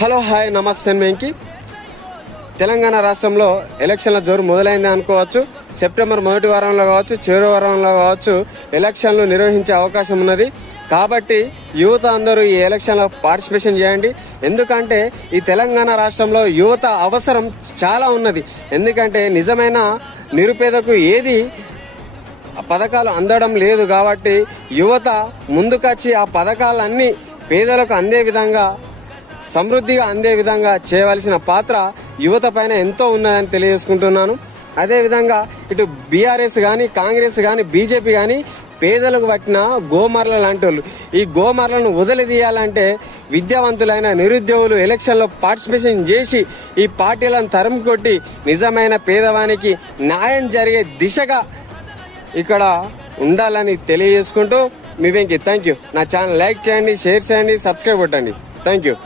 Hello hi నమస్తే వెంకి. తెలంగాణ రాష్ట్రంలో ఎలక్షన్ల జోరు మొదలైంది అనుకోవచ్చు. సెప్టెంబర్ మొదటి వారంలో కావచ్చు, చివరి వారంలో కావచ్చు ఎలక్షన్లు నిర్వహించే అవకాశం ఉన్నది. కాబట్టి యువత అందరూ ఈ ఎలక్షన్లో పార్టిసిపేషన్ చేయండి. ఎందుకంటే ఈ తెలంగాణ రాష్ట్రంలో యువత అవసరం చాలా ఉన్నది. ఎందుకంటే నిజమైన నిరుపేదకు ఏది పథకాలు అందడం లేదు. కాబట్టి యువత ముందుకొచ్చి ఆ పథకాలన్నీ పేదలకు అందే విధంగా, సమృద్ధిగా అందే విధంగా చేయవలసిన పాత్ర యువత పైన ఎంతో ఉన్నదని తెలియజేసుకుంటున్నాను. అదేవిధంగా ఇటు బీఆర్ఎస్ కానీ, కాంగ్రెస్ కానీ, బీజేపీ కానీ పేదలకు పట్టిన గోమర్ల లాంటి వాళ్ళు. ఈ గోమర్లను వదిలిదీయాలంటే విద్యావంతులైన నిరుద్యోగులు ఎలక్షన్లో పార్టిసిపేషన్ చేసి ఈ పార్టీలను తరుము కొట్టి నిజమైన పేదవానికి న్యాయం జరిగే దిశగా ఇక్కడ ఉండాలని తెలియజేసుకుంటూ మీ వెంకి. Thank you. నా ఛానల్ లైక్ చేయండి, షేర్ చేయండి, సబ్స్క్రైబ్ కొట్టండి. Thank you.